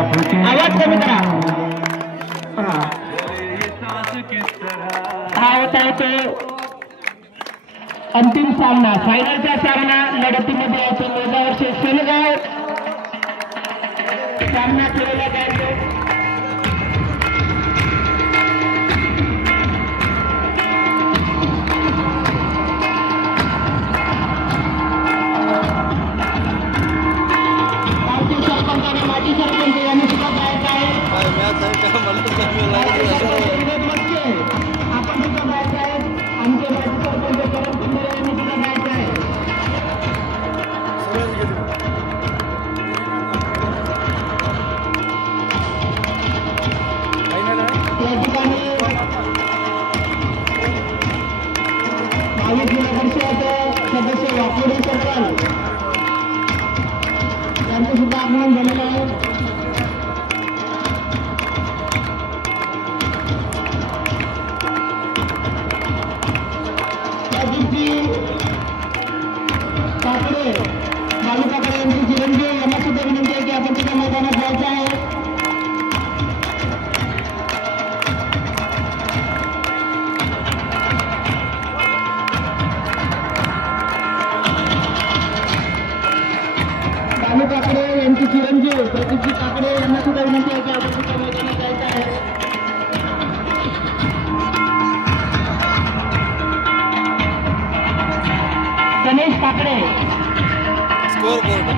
आवाज कमी करा। हा होता तो अंतिम सामना, फायनलचा सामना लढतीमध्ये आहे तो मोजावर्षी शेलगाव सामना खेळला जातो। गावचे सरपंच आणि माजी सरपंच यांनी सुद्धा जायचं आहे। आपण सुद्धा जायचं आहे। आमचे माजी सरपंच करण कुंभारे यांनी सुद्धा जायचं आहे। या ठिकाणी 22 नगरसेवक सदस्य वाकोडे सरपंच यांचं सुद्धा आगमन झालेलं आहे। त्या दिवशी काकडे बालू काकडे यांची चिरंजीव यांना सुद्धा विनंती आहे की आपण सुद्धा मैदानात जायचं आहे। बालू काकडे यांची चिरंजीव प्रदीपजी काकडे यांना सुद्धा विनंती आहे की आपण सुद्धा मैदानात जायचं आहे। गणेश काकडे स्कोर बोर्ड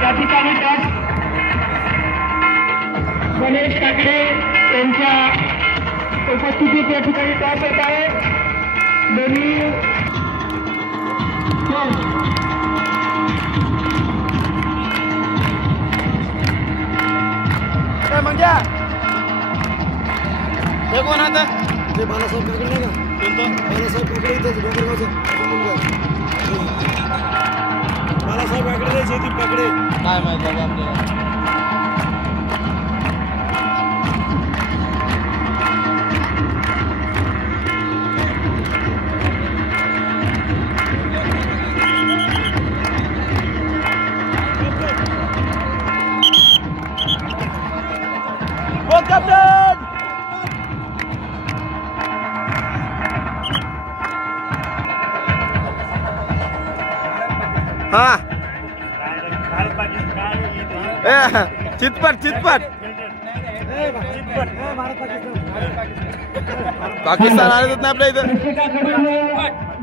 त्या ठिकाणी गणेश काकडे यांच्या उपस्थितीत या ठिकाणी टॉप येत आहे। दोन्ही म्हणजे हे कोण आता ते बालासाहेब काकडे नाही का? कोणतं बालासाहेब काकडे इथंच डोंगरगावचं बालासाहेब काकडे शेती काकडे काय माहिती बाबा आपल्याला। कॅप्टन हाँ चितपट पाकिस्तान आले नाही आपल्या इथं।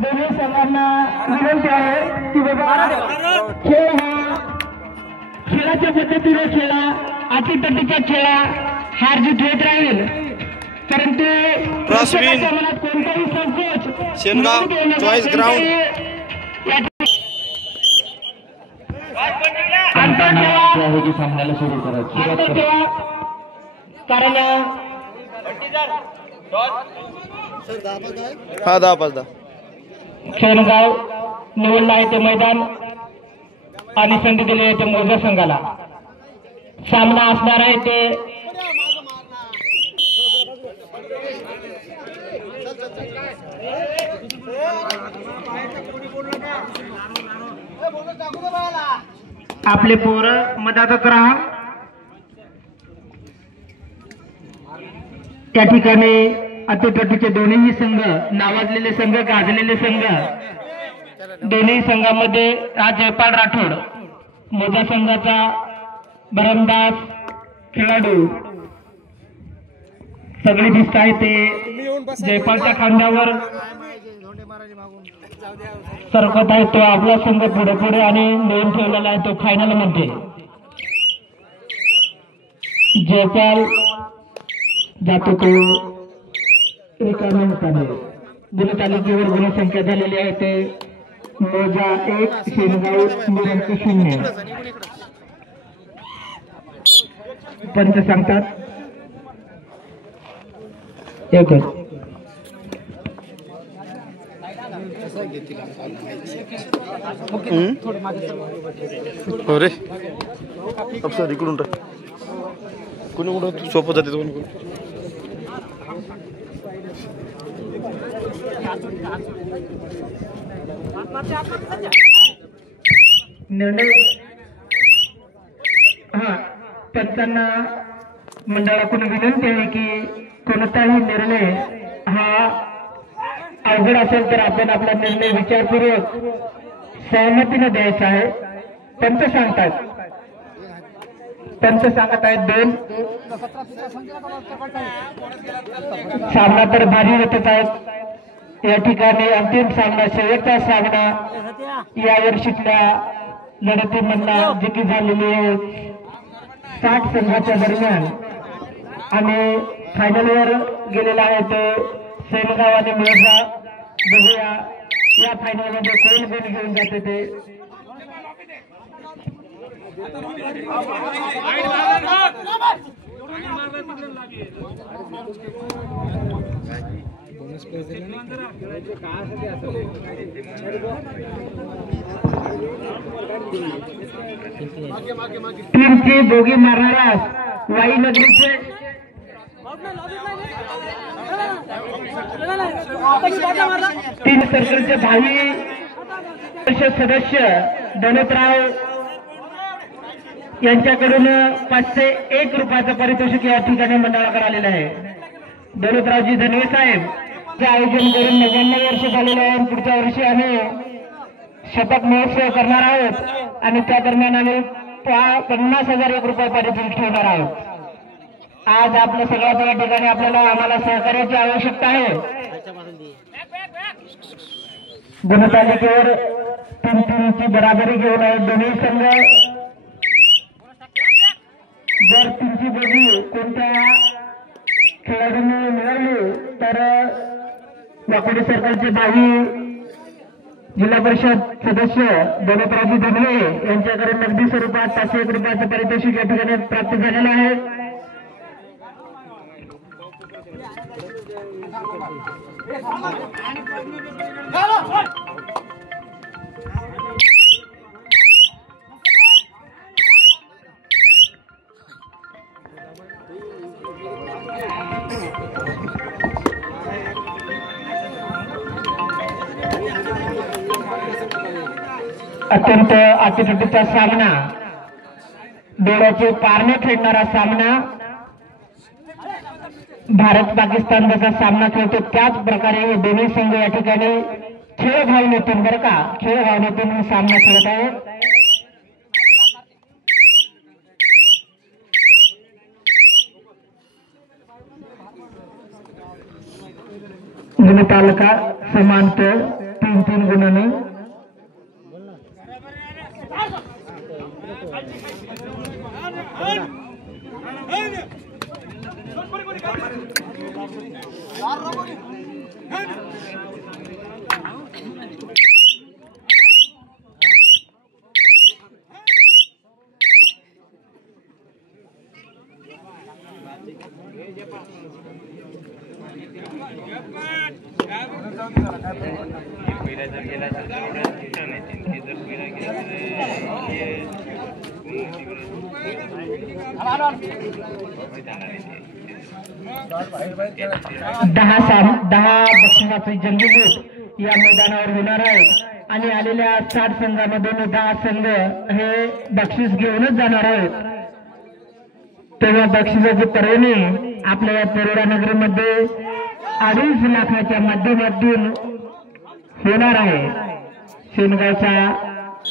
दोन्ही संघांना विनंती आहे की बाबा खेळ हा खेळाच्या पद्धतीने खेळा, अटीतटीचा खेळा, हार जीत होत राहील परंतु मनात कोणताही संकोच शेनगाव चॉईस ग्राउंड सामन्याला सुरू करा कारण हा 10-5 शेनगाव निवडलं आहे ते मैदान आणि संधी दिली आहे ते मोजा संघाला। सामना असणार आहे ते आपले पोरं मदतच राहा। त्या ठिकाणी अटीतटीचे दोन्ही संघ, नावाजलेले संघ, गाजलेले संघ, दोन्ही संघामध्ये हा जयपाल राठोड मोजा संघाचा भरमदास खेळाडू सगळे दिसत आहे ते जयपालच्या खांद्यावर सरकत आहे तो आपला संघ पुढे पुढे आणि नोंद ठेवलेला आहे तो फायनल मध्ये। जयपाल जातो तो रिकाम्या हाताने। गुणतालिकेवर गुणसंख्या झालेली आहे ते मोजा 1 शेनगाव 0. पंच सांगतात एकच अरे सर इकडून कोणी कुठं सोपं जाते निर्णय पंचांना मंडळाकडून विनंती आहे की कोणताही निर्णय हा अवघड असेल तर आपण आपला निर्णय विचारपूर्वक सहमतीने द्यायचा आहे. पंच सांगत आहेत 2 सामना तर भारी होतच आहेत. या ठिकाणी अंतिम सामना शेवटचा सामना या वर्षीतल्या लढतीमधला जिंकी झालेली आहे 60 संघाच्या दरम्यान आणि फायनलवर गेलेला आहे तो सेनगाव आणि मिरजा. बघूया या फायनलमध्ये कोण गुण घेऊन जाते ते. टीमची बोगी मारणाऱ्यास वाई नगरीचे 3 सर्कलचे 22 सदस्य दौलतराव यांच्याकडून 501 रुपयाचं पारितोषिक या ठिकाणी मंडळाकडे आलेलं आहे. दौलतरावजी धनवे साहेब हे आयोजन करून 99 वर्ष झालेले आहे. पुढच्या वर्षी आम्ही शतक महोत्सव करणार आहोत आणि त्या दरम्यान आम्ही 50,001 रुपये पारितोषिक ठेवणार आहोत. आज आपल्या सगळ्याच या ठिकाणी आम्हाला सहकार्याची आवश्यकता आहे. गुणतालिकेवर 3-3ची बराबरी घेऊन आहे दोन्ही संघ. जर 3ची बोगी कोणत्या खेळाडूंनी मिळवली तर वाकोडी सर्कलचे 22 जिल्हा परिषद सदस्य दौलतरावजी धनवे यांच्याकडे नगदी स्वरूपात 501 रुपयाचं पारितोषिक या ठिकाणी प्राप्त झालेलं आहे. अत्यंत अटीतटीचा सामना, डोळ्याचे पारणे खेळणारा सामना. भारत पाकिस्तान जसा सामना खेळतो त्याच प्रकारे हे दोन्ही संघ या ठिकाणी खेळ भावनेतून बरं का खेळ भावनेतून सामना खेळत आहेत. गुणतालिका समांतर 3-3 गुणाने. दहा बक्षिसाचे जंगीलूट या मैदानावर होणार आहेत आणि आलेल्या 60 संघामधून 10 संघ हे बक्षीस घेऊनच जाणार आहेत. तेव्हा बक्षिसाची पर्वणी आपल्या या तरोडा नगरीमध्ये 2.5 लाखाच्या माध्यमातून होणार आहे. शेनगावचा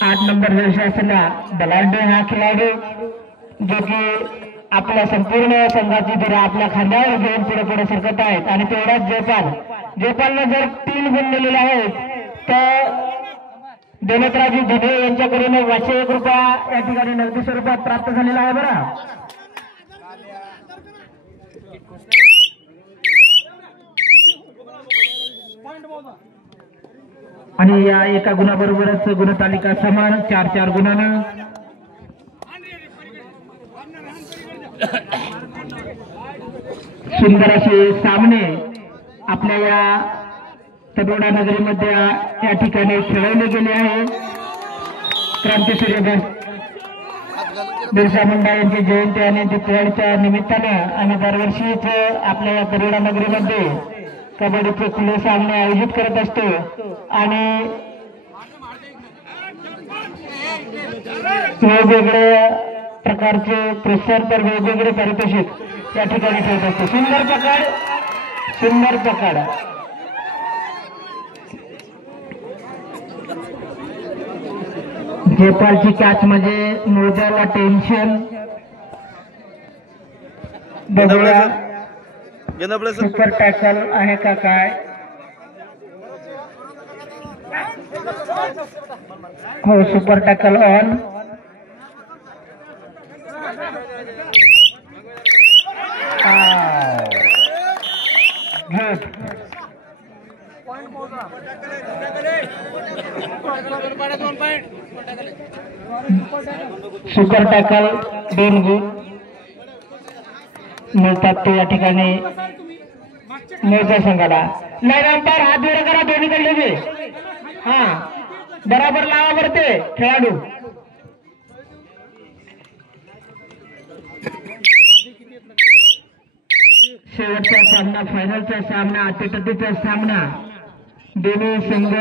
8 नंबर वर्ष असलेला बलाढ्य हा खेळाडू जो की आपल्या संपूर्ण संघाची धुरा आपल्या खांद्यावर घेऊन पुढे सरकत आहेत आणि तेवढ्याच जयपालनं जर 3 गुण दिलेले आहेत तर दौलतरावजी धनवे यांच्याकडून 501 रुपया या ठिकाणी नगदी स्वरूपात प्राप्त झालेला आहे. बरं आणि या एका गुणाबरोबरच गुणतालिका समान 4-4 गुणानं. सुंदर असे सामने आपल्या या तरोडा नगरीमध्ये या ठिकाणी खेळवले गेले आहे. क्रांतीसूर्य बिरसा मुंडा यांची जयंती आणि दिवाळीच्या निमित्ताने आम्ही दरवर्षीच आपल्या या तरोडा नगरीमध्ये कबड्डीचे खुले सामने आयोजित करत असतो आणि वेगवेगळ्या प्रकारचे प्रोत्साहन तर वेगवेगळे पारितोषिक या ठिकाणी ठेवत असतो. सुंदर पकड, सुंदर पकड. जयपालची कॅच म्हणजे मोजायला टेन्शन. बघूया सुपर टॅकल आहे का काय. हो, super tackle on. Good. Super tackle 2 गुण मिळतात ते या ठिकाणी मोजा संघाला. लाईन अंपायर हात वर करा दोन्हीकडे बी. हा, बराबर लावा बरते खेळाडू. शेवटचा सामना, फायनलचा सामना, अटीतटीचा सामना. दोन्ही संघ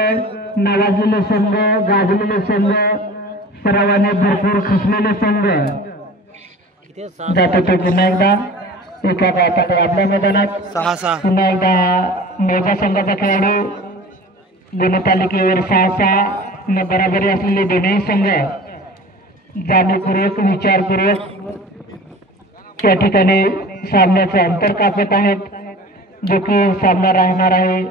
नावाजलेले संघ, गाजलेले संघ, सरावाने भरपूर खचलेले संघ. जातो तो पुन्हा एकदा एका पायाकडे आपल्या मैदानात. पुन्हा एकदा मोजा संघाचा खेळाडू. गुणतालिकेवर 6-6 बराबरी असलेले दोन्ही संघ जाणीवपूर्वक, विचारपूर्वक त्या ठिकाणी सामन्याचे अंतर कापत आहेत, जो की सामना राहणार आहे.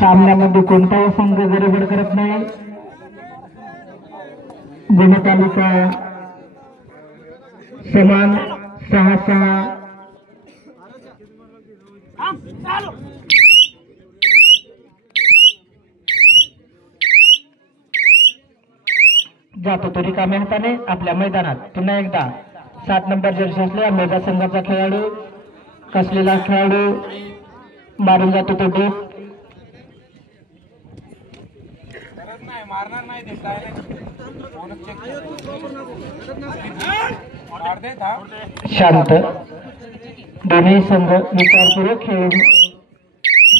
सामन्यामध्ये कोणताही संघ गडबड करत नाही. गुणतालिका समान 6-6. जातो तो रिकाम्या हाताने आपल्या मैदानात. पुन्हा एकदा 7 नंबर जर्सी असलेला मोजा संघाचा खेळाडू, कसलेला खेळाडू मारून जातो तो डीप. शांत. दोन्ही संघ विचारपूर्वक खेळून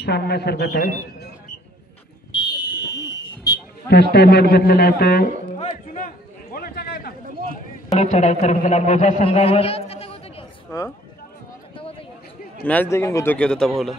सामना सरकत आहे. फर्स्ट टाइम घेतलेला आहे तो चढाई करून गेला मोजा संघावर. मॅच देखील होतो की होता भाऊला.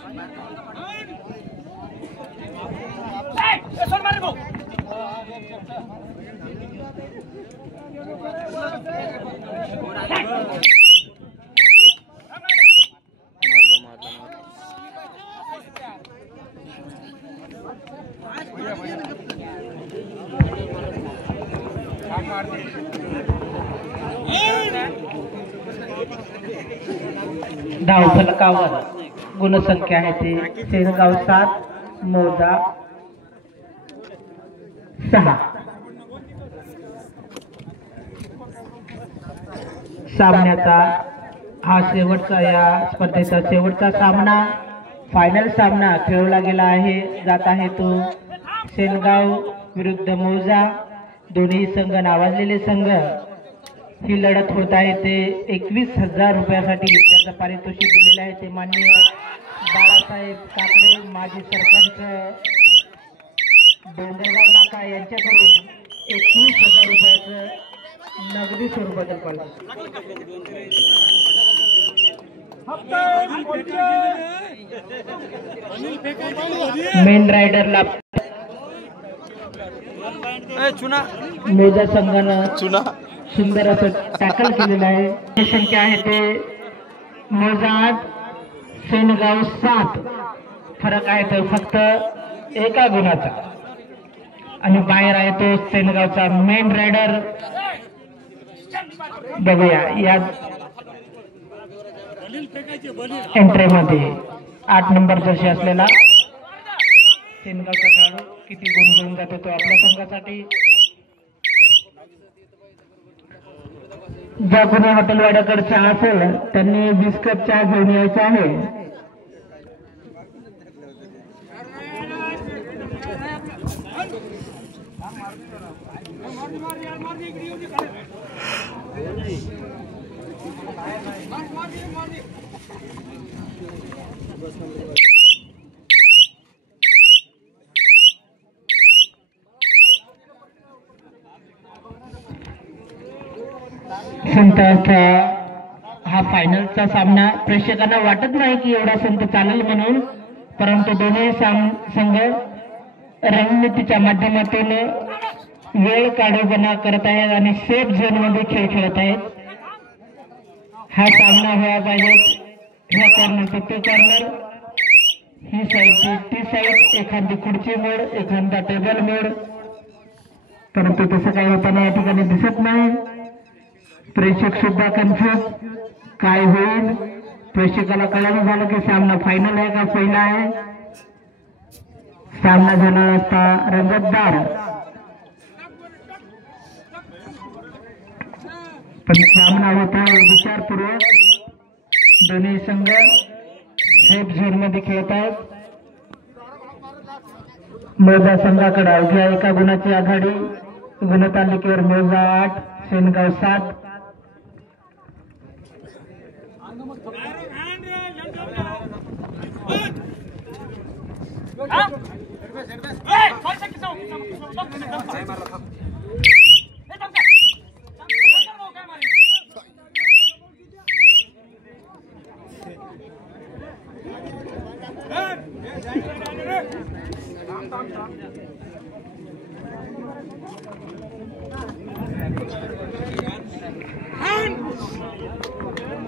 धाव फलकावर गुणसंख्या आहे ते सेनगाव 7, मोजा 6. सामन्याचा हा शेवटचा, या स्पर्धेचा शेवटचा सामना, फायनल सामना खेळवला गेला आहे. जात आहे तो सेनगाव विरुद्ध मोजा. दोन्ही संघ नावाजलेले संघ. ही लढत होत आहे ते 21,000 रुपयासाठी. त्याचं पारितोषिक दिलेलं आहे ते माननीय बाळासाहेब काकडे, माजी सरपंच डोंगरगाव नाका यांच्याकडून 21,000 रुपयाचं नगदी स्वरूपाचं पालन. मेन रायडरला मोजा संघानं सुंदर असं टॅकल केलेलं आहे. संख्या आहे ते मोजा 8, सेनगाव 7. फरक आहे तो फक्त एका गुणाचा. आणि बाहेर आहे तो सेनगावचा मेन रायडर. बघूया या एंट्रीमध्ये 8 नंबर जर्सी असलेला सेनगावचा खेळाडू किती गुण घेऊन जातो तो आपल्या संघासाठी. ज्या कोणी हॉटेलवाड्याकडे चहा असेल त्यांनी बिस्कट चहा घेऊन यायचा आहे. हा फायनलचा सामना प्रेक्षकांना वाटत नाही की एवढा संत चालेल म्हणून, परंतु दोन्ही संघ रणनीतीच्या माध्यमातून वेळ काढूपणा करत आहेत आणि सेफ झोन मध्ये खेळ खेळत आहेत. हा सामना व्हायला पाहिजे. ह्या कॉर्नर ते कॉर्नर, ही साईड ती साईड, एखादी खुर्ची मोड, एखादा टेबल मोड, परंतु तसं काही होताना या ठिकाणी दिसत नाही. प्रेक्षक सुद्धा कन्फ्युज काय होईल. प्रेक्षकाला कळलं झालं की सामना फायनल आहे का पहिला आहे. सामना झाला असता रंगतदार, पण सामना होता विचारपूर्वक. दोन्ही संघ सेफ झोन मध्ये खेळत आहेत. मोजा संघाकडे अवघ्या एका गुणाची आघाडी. गुणतालिकेवर मोजा 8, सेनगाव 7.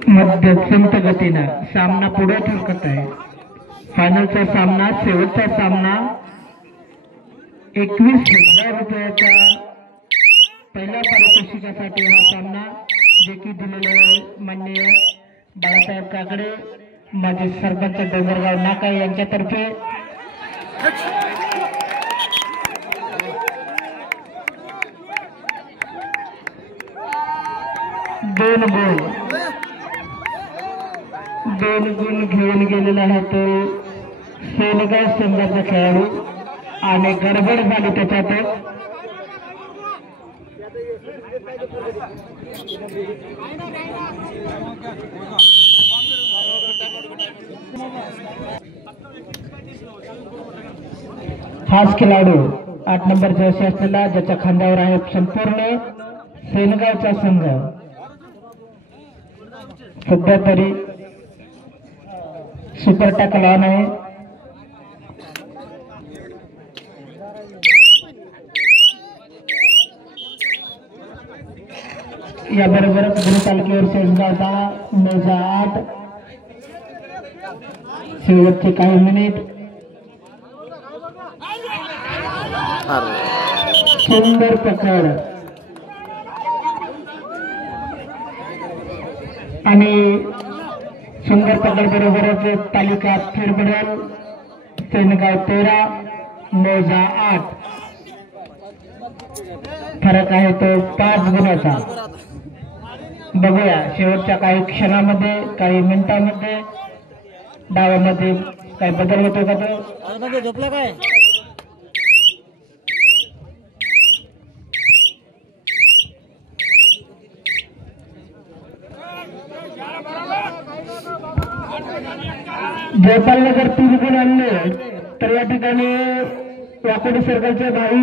मध्य संत गतीनं सामना पुढे ठरकत आहे. फायनलचा सामना, शेवटचा सामना 21,000 रुपयाच्या पहिल्या पारितोषिकासाठी हा सामना जे की दिलेले माननीय बाळासाहेब काकडे, माजी सरपंच डोंगरगाव नाका यांच्यातर्फे. दोन गुण घेऊन गेलेला आहे तो सेनगाव संघाचा खेळाडू आणि गडबड झाली त्याच्यात. हाच खेळाडू 8 नंबर जर्सी असलेला, ज्याच्या खांद्यावर आहे संपूर्ण सेनगावचा संघ. सध्या तरी सुपर टॅकल ऑन आहे. याबरोबरच गुरुतालकीवर सेनगाव 10, मोजा 8. शेवटचे काही मिनिट. सुंदर पकड आणि सुंदर पकड बरोबरच तालिका फेरबदल. सेनगाव 13, मोजा 8. फरक आहे तो 5 गुणाचा. बघूया शेवटच्या काही क्षणामध्ये, काही मिनिटांमध्ये डावामध्ये काय बदल होतो का तो. झोपला काय जयपालने जर 3 गुण आणले तर या ठिकाणी वाकोडी सर्कलचे भाई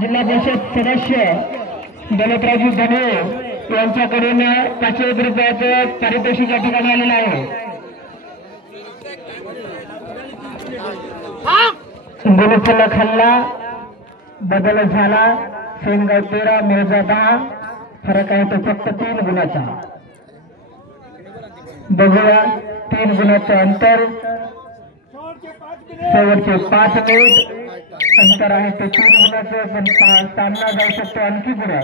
जिल्हा परिषद सदस्य दौलतरावजी धने यांच्याकडून 500 रुपयाचं पारितोषिक या ठिकाणी आलेलं आहे. गुलफुला खाल्ला, बदल झाला. सेनगाव 13, मोजा 10. फरक आहे तो फक्त 3 गुणाचा. बघूया 3 गुणाचं अंतर. शेवटचे 5 मिनिट अंतर आहे ते 3 गुणाचं, पण सामना जाऊ शकतो आणखी पुढे.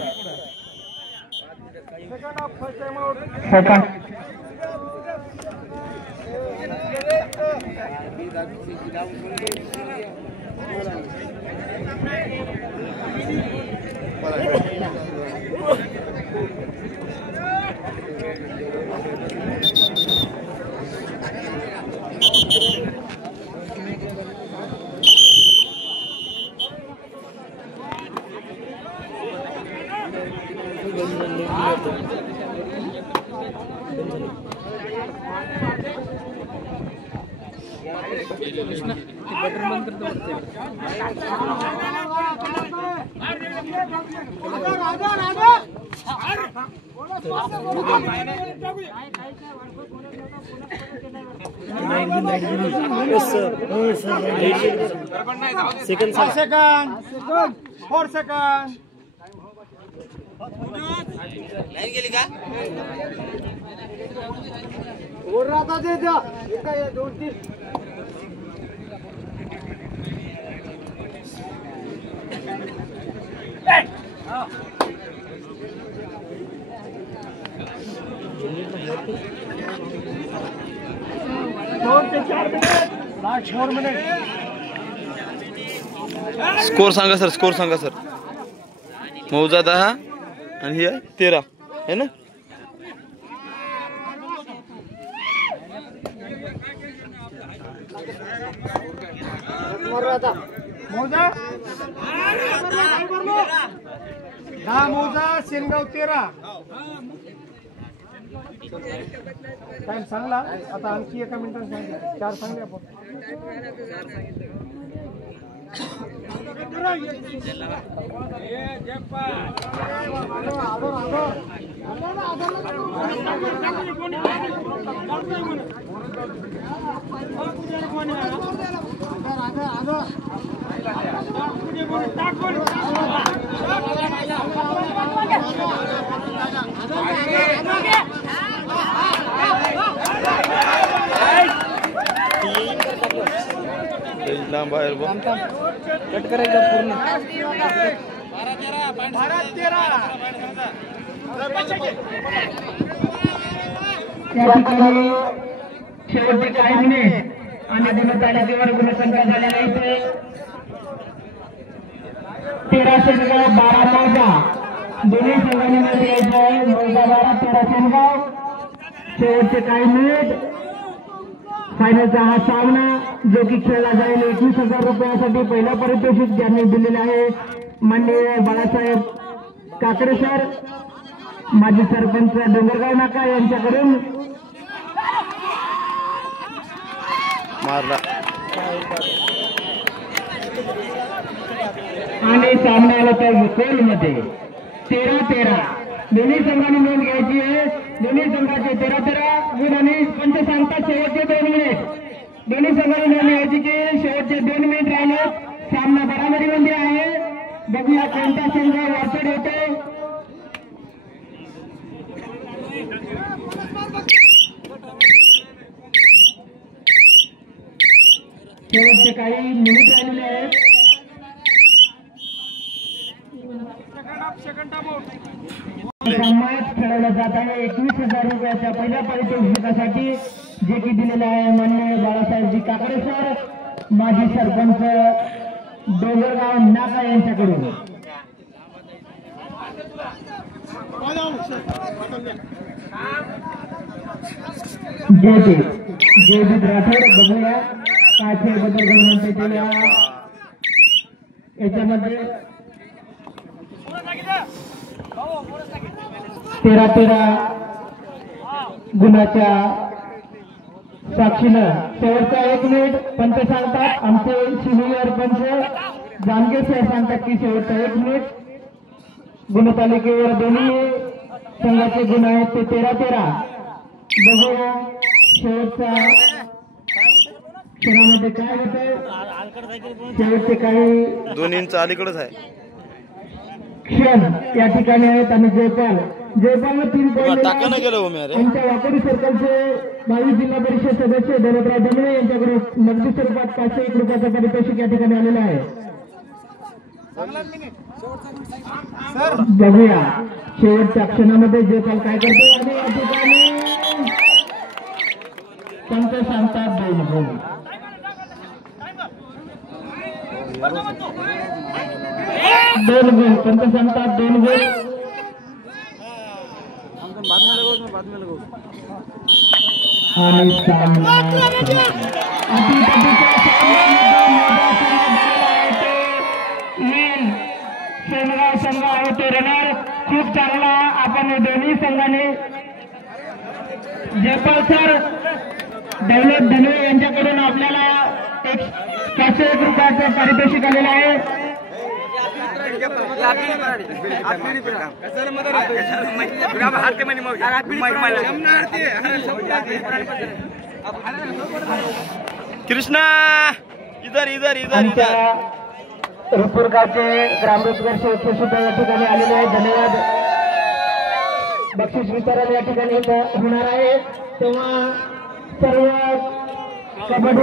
सेकंड 4 सेकंड लाईन गेली का वर राहता दे द्या एका 2-3 स्कोर सांगा सर, स्कोर सांगा सर. मौजा 10 आणि ही 13 है ना. मौजा 10 मौजा सेनगाव 13 टाइम सांगला आता आणखी एका मिनिटात सांगा 4 सांगले आपण लांब बाहेर बघ कट करायचं पूर्ण 12-13 शेवटचे काही मिनिट आणि गुणतालिकेवर गुणसंख्या झालेल्या इथे 13 शेनगाव 12 मौजा दोन्ही संघांनी घ्यायचे आहे. मौजा 12 13 शेनगाव. शेवटचे काही मिनिट फायनलचा हा सामना जो की खेळला जाईल 21,000 रुपयासाठी पहिला पारितोषिक ज्यांनी दिलेले आहे माननीय बाळासाहेब काकडे सर माजी सरपंच डोंगरगाव नाका यांच्याकडून मारला आणि सामना आला तर गोलमध्ये 13-13 दोन्ही संघांनी नोंद घ्यायची आहे. दोन्ही संघाचे 13-13 गुण आणि पंच सांगतात शेवटचे 2 मिनिट दोन्ही संघांनी नोंद घ्यायची की शेवटचे 2 मिनिट राहिले. सामना बराबरीमध्ये आहे. बघूया कोणता संघ वरचढ होतो. शेवटचे काही मिनिट राहिलेले आहेत. मॅच खेळवला जात आहे 21,000 रुपयाच्या पहिल्या पारितोषिकासाठी जे की दिलेले आहे माननीय बाळासाहेबजी काकडे सर माजी सरपंच डोंगरगाव नाका यांच्याकडून. जयदीप राठोड बघूया काय खेळबद्दल गणना केल्या याच्यामध्ये 13-13 गुणाच्या साक्षीनं शेवटचा 1 मिनिट पंच सांगतात. आमचे सिनियर पंच जानगे सर सांगतात की शेवटचा 1 मिनिट गुणतालिकेवर दोन्ही संघाचे गुण आहेत ते 13-13. बघूया शेवटच्या क्षणामध्ये काय होत आहे. शेवटचे काही दोन्हींचं अलीकडेच आहे क्षण या ठिकाणी आहेत आणि जयपालनं 3 पॉईंट टाकानं गेलं हो मी. यांच्या वाकोडी सर्कलचे 22 जिल्हा परिषद सदस्य दौलतराव दमणे यांच्याकडून नगदी स्वरूपात 501 रुपयाचं पारितोषिक या ठिकाणी आलेलं आहे. बघूया शेवटच्या क्षणामध्ये जयपाल काय करतो आणि या ठिकाणी पंच सांगतात 2 गुण. पंच सांगतात 2 गुण आणि सामना शेनगाव संघ आहे तो रनर खूप चांगला आपण दोन्ही संघाने जयपाल सर दौलत धने यांच्याकडून आपल्याला 501 रुपयाचं पारितोषिक आलेलं आहे. कृष्णा इधर इधर इधर इधर रुपूर गावचे ग्रामरोजगार सेवक सुद्धा या ठिकाणी आलेले आहेत. धन्यवाद. बक्षीस वितरण या ठिकाणी होणार आहे तेव्हा सर्व कबड्डी